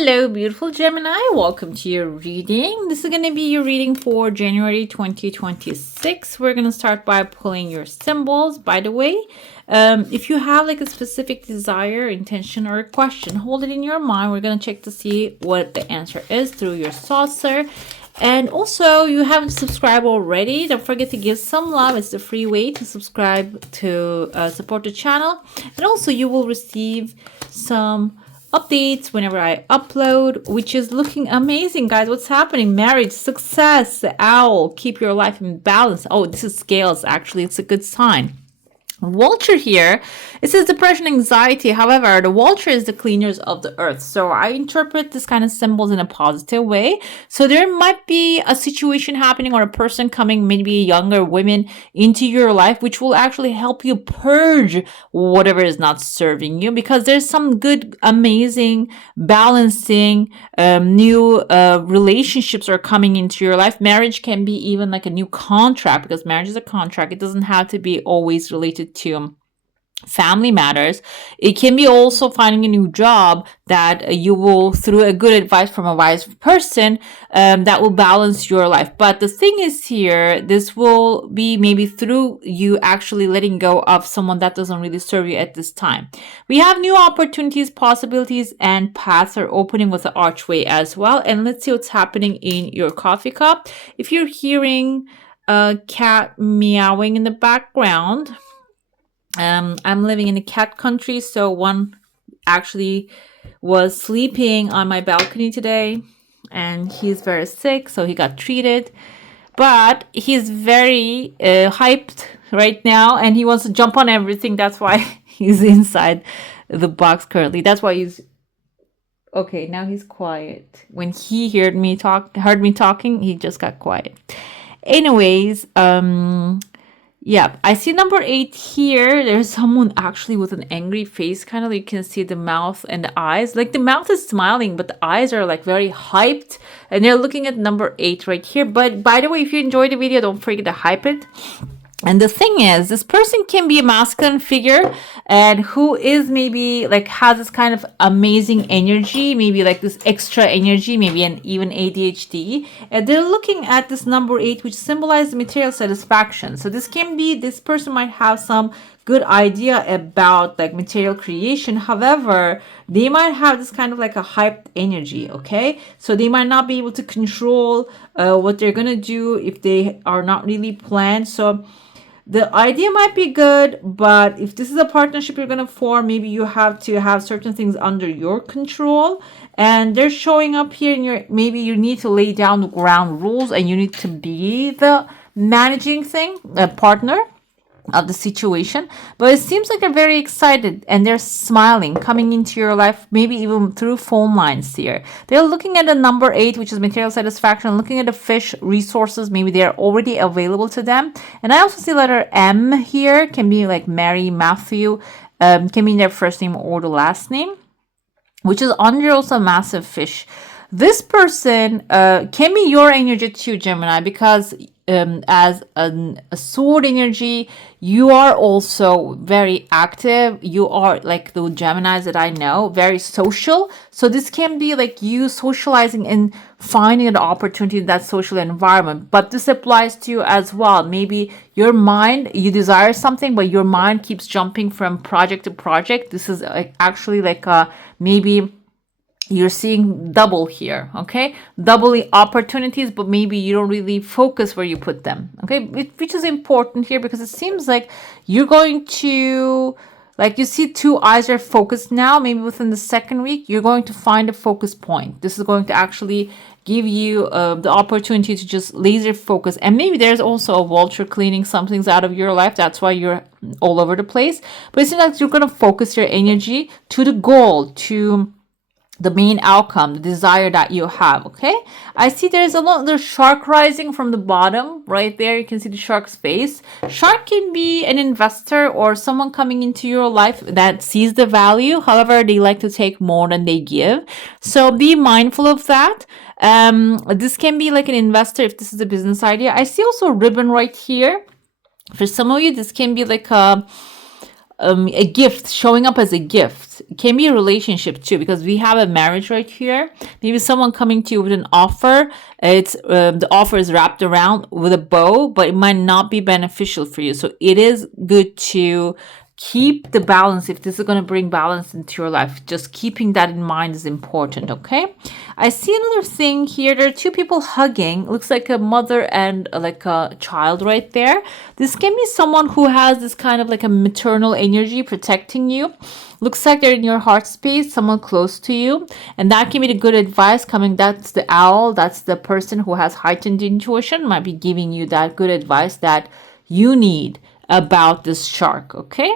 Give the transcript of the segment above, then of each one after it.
Hello, beautiful Gemini. Welcome to your reading. This is going to be your reading for January 2026. We're going to start by pulling your symbols. By the way, if you have like a specific desire, intention, or a question, hold it in your mind. We're going to check to see what the answer is through your saucer. And also, you haven't subscribed already, don't forget to give some love. It's the free way to subscribe to support the channel. And also, you will receive some updates whenever I upload, which is looking amazing, guys. What's happening? Marriage, success, the owl, keep your life in balance. Oh, this is scales, actually. It's a good sign. Vulture here, it says depression, anxiety. However, the vulture is the cleaners of the earth. So I interpret this kind of symbols in a positive way. So there might be a situation happening or a person coming, maybe younger women, into your life, which will actually help you purge whatever is not serving you, because there's some good, amazing, balancing, new relationships are coming into your life. Marriage can be even like a new contract, because marriage is a contract. It doesn't have to be always related to family matters. It can be also finding a new job that you will, through a good advice from a wise person, that will balance your life. But the thing is here, this will be maybe through you actually letting go of someone that doesn't really serve you at this time. We have new opportunities, possibilities, and paths are opening with the archway as well. And let's see what's happening in your coffee cup. If you're hearing a cat meowing in the background, I'm living in a cat country, so one actually was sleeping on my balcony today, and he's very sick, so he got treated. But he's very hyped right now, and he wants to jump on everything. That's why he's inside the box currently. That's why he's okay. Now he's quiet. When he heard me talking, he just got quiet. Anyways, yeah, I see number 8 here. There's someone actually with an angry face, kind of. You can see the mouth and the eyes. Like the mouth is smiling, but the eyes are like very hyped. And they're looking at number 8 right here. But by the way, if you enjoyed the video, don't forget to hype it. And the thing is, this person can be a masculine figure and who is maybe like has this kind of amazing energy, maybe like this extra energy, maybe an even ADHD. And they're looking at this number 8, which symbolizes material satisfaction. So this can be, this person might have some good idea about like material creation. However, they might have this kind of like a hyped energy, okay? So they might not be able to control what they're going to do if they are not really planned. So the idea might be good, but if this is a partnership you're going to form, maybe you have to have certain things under your control. And they're showing up here in your, maybe you need to lay down the ground rules and you need to be the managing partner of the situation. But it seems like they're very excited and they're smiling, coming into your life, maybe even through phone lines here. They're looking at the number 8, which is material satisfaction, looking at the fish resources, maybe they're already available to them. And I also see letter M here, can be like Mary, Matthew, can be their first name or the last name, which is under also a massive fish. This person can be your energy too, Gemini, because as a sword energy, you are also very active. You are like the Geminis that I know, very social. So this can be like you socializing and finding an opportunity in that social environment. But this applies to you as well. Maybe your mind, you desire something, but your mind keeps jumping from project to project. This is actually like maybe you're seeing double here, okay? Doubly opportunities, but maybe you don't really focus where you put them, okay? Which is important here because it seems like you're going to, like you see 2 eyes are focused now. Maybe within the second week, you're going to find a focus point. This is going to actually give you the opportunity to just laser focus. And maybe there's also a vulture cleaning some things out of your life. That's why you're all over the place. But it seems like you're going to focus your energy to the goal, to the main outcome, the desire that you have, okay? I see there's shark rising from the bottom right there. You can see the shark's face. Shark can be an investor or someone coming into your life that sees the value. However, they like to take more than they give. So be mindful of that. This can be like an investor if this is a business idea. I see also a ribbon right here. For some of you, this can be like a gift, showing up as a gift. can be a relationship too, because we have a marriage right here. Maybe someone coming to you with an offer. It's the offer is wrapped around with a bow, but it might not be beneficial for you. So it is good to keep the balance. If this is going to bring balance into your life, just keeping that in mind is important. Okay, I see another thing here. There are two people hugging. Looks like a mother and like a child right there. This can be someone who has this kind of like a maternal energy protecting you. Looks like they're in your heart space, someone close to you, and that can be the good advice coming. That's the owl. That's the person who has heightened intuition, might be giving you that good advice that you need about this shark. Okay,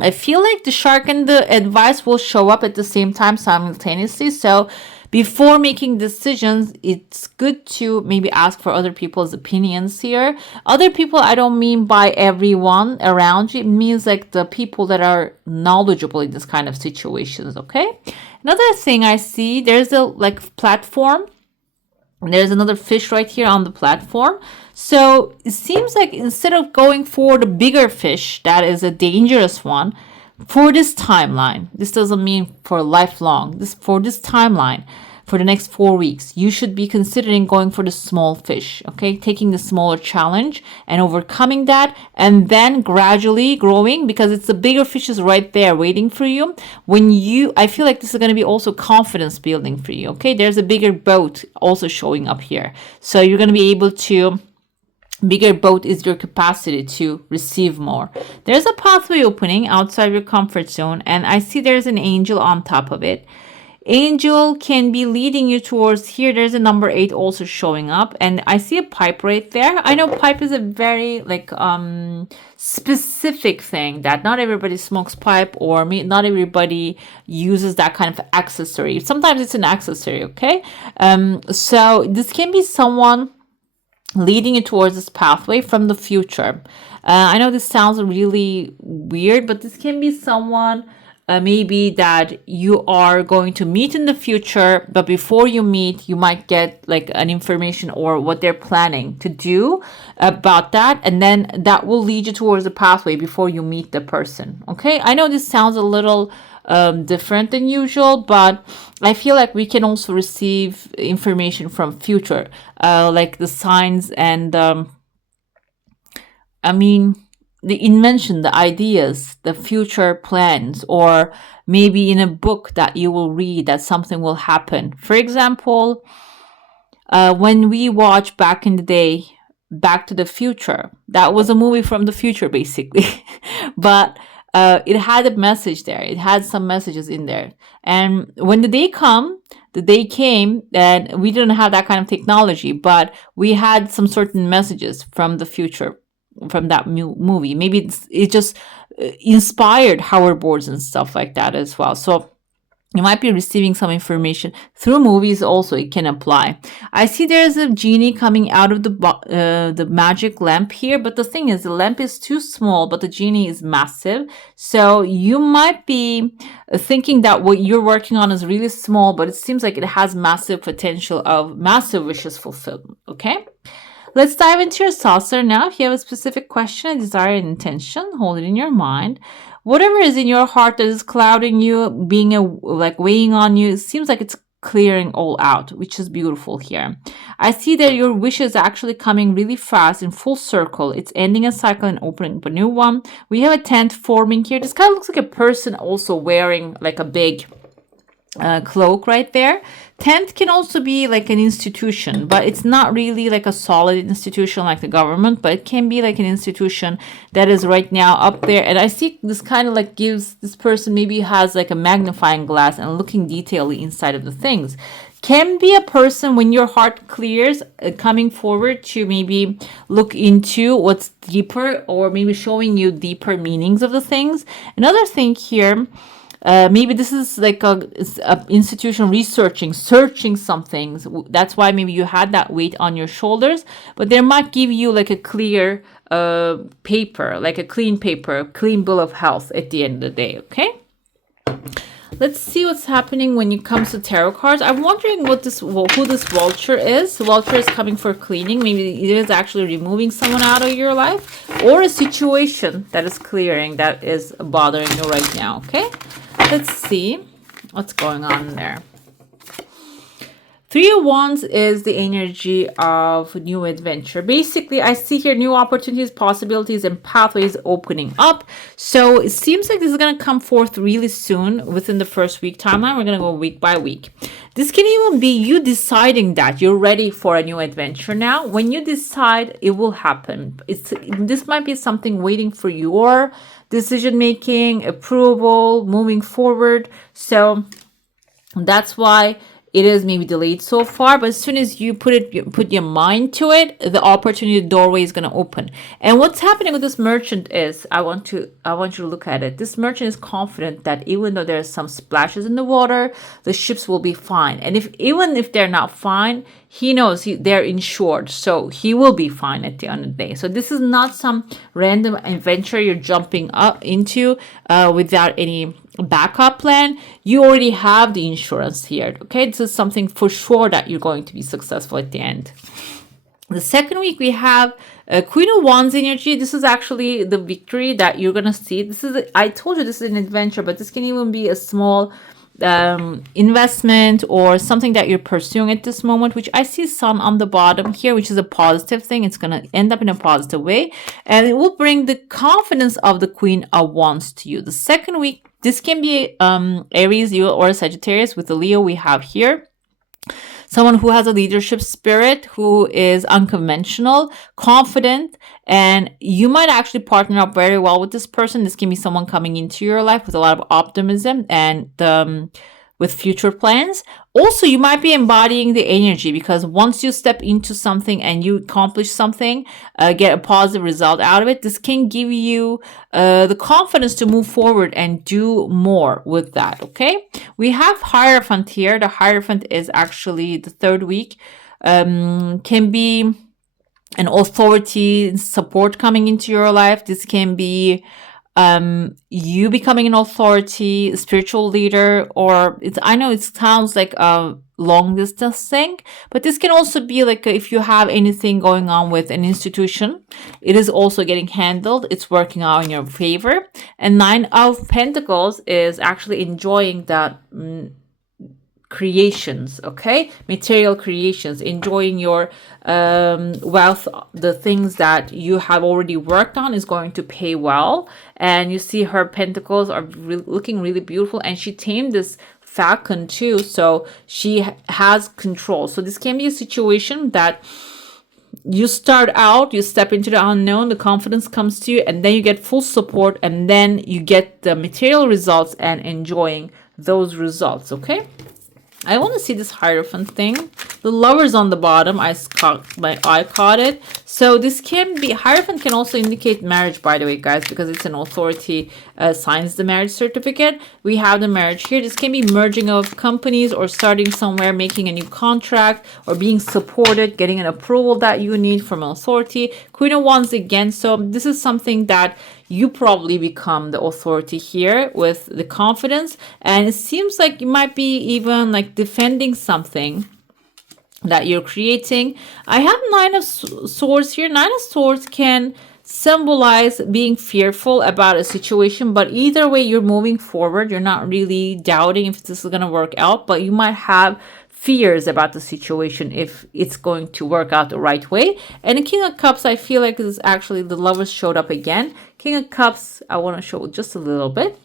I feel like the shark and the advice will show up at the same time simultaneously. So before making decisions, it's good to maybe ask for other people's opinions here. Other people, I don't mean by everyone around you. It means like the people that are knowledgeable in this kind of situations, okay? Another thing I see, there's a like platform. There's another fish right here on the platform. So it seems like instead of going for the bigger fish, that is a dangerous one, for this timeline, this doesn't mean for lifelong, for this timeline, for the next 4 weeks, you should be considering going for the small fish, okay? Taking the smaller challenge and overcoming that, and then gradually growing, because it's the bigger fish is right there waiting for you. I feel like this is going to be also confidence building for you, okay? There's a bigger boat also showing up here. So you're going to be able to, bigger boat is your capacity to receive more. There's a pathway opening outside your comfort zone, and I see there's an angel on top of it. Angel can be leading you towards here. There's a number 8 also showing up, and I see a pipe right there. I know pipe is a very like specific thing that not everybody smokes pipe, or not everybody uses that kind of accessory. Sometimes it's an accessory, okay? So this can be someone leading you towards this pathway from the future. I know this sounds really weird, but this can be someone maybe that you are going to meet in the future, but before you meet, you might get like an information or what they're planning to do about that, and then that will lead you towards the pathway before you meet the person. Okay, I know this sounds a little different than usual, but I feel like we can also receive information from future, like the signs and the invention, the ideas, the future plans, or maybe in a book that you will read that something will happen. For example, when we watch back in the day, Back to the Future, that was a movie from the future basically, but it had a message there. It had some messages in there. And when the day came, and we didn't have that kind of technology, but we had some certain messages from the future from that movie. Maybe it just inspired hoverboards and stuff like that as well. So you might be receiving some information through movies also. It can apply. I see there's a genie coming out of the magic lamp here, but the thing is, the lamp is too small, but the genie is massive. So you might be thinking that what you're working on is really small, but it seems like it has massive potential of massive wishes fulfilled. Okay. Let's dive into your saucer now. If you have a specific question, a desire, and intention, hold it in your mind. Whatever is in your heart that is clouding you, weighing on you, it seems like it's clearing all out, which is beautiful here. I see that your wish is actually coming really fast in full circle. It's ending a cycle and opening up a new one. We have a tent forming here. This kind of looks like a person also wearing like a big cloak right there. Tent can also be like an institution, but it's not really like a solid institution like the government, but it can be like an institution that is right now up there. And I see this kind of like gives this person maybe has like a magnifying glass and looking detailedly inside of the things. Can be a person when your heart clears coming forward to maybe look into what's deeper, or maybe showing you deeper meanings of the things. Another thing here, maybe this is like a institution searching some things. That's why maybe you had that weight on your shoulders, but they might give you like a clear paper, like a clean paper, clean bill of health at the end of the day. Okay. Let's see what's happening when it comes to tarot cards. I'm wondering who this vulture is. The vulture is coming for cleaning. Maybe it is actually removing someone out of your life, or a situation that is clearing that is bothering you right now. Okay. Let's see what's going on there. Three of Wands is the energy of new adventure. Basically, I see here new opportunities, possibilities, and pathways opening up. So it seems like this is going to come forth really soon within the first week timeline. We're going to go week by week. This can even be you deciding that you're ready for a new adventure now. When you decide, it will happen. This might be something waiting for your decision making, approval, moving forward. So that's why it is maybe delayed so far, but as soon as you put your mind to it, the opportunity doorway is going to open. And what's happening with this merchant is, I want you to look at it. This merchant is confident that even though there's some splashes in the water, the ships will be fine. And even if they're not fine, he knows they're insured, so he will be fine at the end of the day. So this is not some random adventure you're jumping up into without any backup plan. You already have the insurance here. Okay, this is something for sure that you're going to be successful at the end. The second week we have Queen of Wands energy. This is actually the victory that you're gonna see. I told you this is an adventure, but this can even be a small investment or something that you're pursuing at this moment, which I see sun on the bottom here, which is a positive thing. It's going to end up in a positive way, and it will bring the confidence of the Queen of Wands to you. The second week, this can be Aries, Leo, or Sagittarius. With the Leo we have here, someone who has a leadership spirit, who is unconventional, confident, and you might actually partner up very well with this person. This can be someone coming into your life with a lot of optimism and with future plans. Also, you might be embodying the energy, because once you step into something and you accomplish something, get a positive result out of it, this can give you the confidence to move forward and do more with that. Okay, we have Hierophant here. The Hierophant is actually the third week. Can be an authority support coming into your life. This can be you becoming an authority, spiritual leader, or I know it sounds like a long distance thing, but this can also be like if you have anything going on with an institution, it is also getting handled. It's working out in your favor. And Nine of Pentacles is actually enjoying that creations, okay, material creations, enjoying your wealth. The things that you have already worked on is going to pay well. And you see her pentacles are looking really beautiful, and she tamed this falcon too, so she has control. So this can be a situation that you start out, you step into the unknown, the confidence comes to you, and then you get full support, and then you get the material results and enjoying those results. Okay, I want to see this Hierophant thing. The Lovers on the bottom, my eye caught it. So this can be, Hierophant can also indicate marriage, by the way, guys, because it's an authority signs the marriage certificate. We have the marriage here. This can be merging of companies or starting somewhere, making a new contract, or being supported, getting an approval that you need from an authority. Queen of Wands again. So this is something that you probably become the authority here with the confidence. And it seems like you might be even like defending something that you're creating. I have Nine of Swords here. Nine of Swords can symbolize being fearful about a situation, but either way, you're moving forward. You're not really doubting if this is going to work out, but you might have fears about the situation if it's going to work out the right way. And the King of Cups, I feel like this is actually the Lovers showed up again. King of Cups, I want to show just a little bit.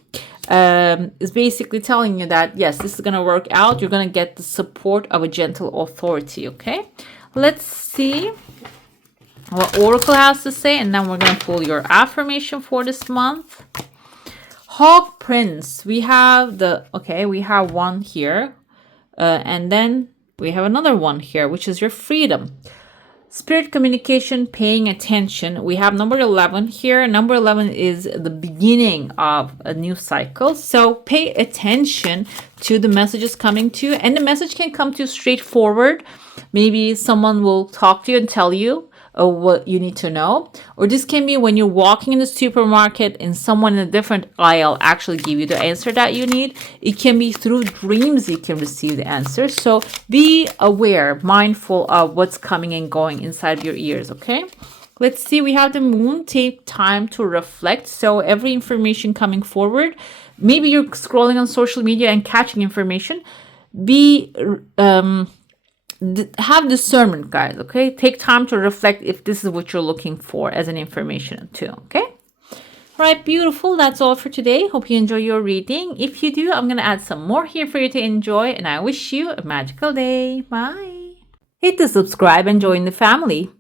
Is basically telling you that yes, this is going to work out. You're going to get the support of a gentle authority. Okay, let's see what Oracle has to say, and then we're going to pull your affirmation for this month. Hawk Prince, we have we have one here, and then we have another one here, which is your freedom. Spirit communication, paying attention. We have number 11 here. Number 11 is the beginning of a new cycle. So pay attention to the messages coming to you. And the message can come to you straightforward. Maybe someone will talk to you and tell you what you need to know. Or this can be when you're walking in the supermarket and someone in a different aisle actually give you the answer that you need. It can be through dreams you can receive the answer. So be aware, mindful of what's coming and going inside of your ears, okay? Let's see, we have the Moon. Take time to reflect. So every information coming forward, maybe you're scrolling on social media and catching information. Be have discernment, guys. Okay, take time to reflect if this is what you're looking for as an information too. Okay. All right, beautiful. That's all for today. Hope you enjoy your reading. If you do, I'm going to add some more here for you to enjoy, and I wish you a magical day. Bye. Hit the subscribe and join the family.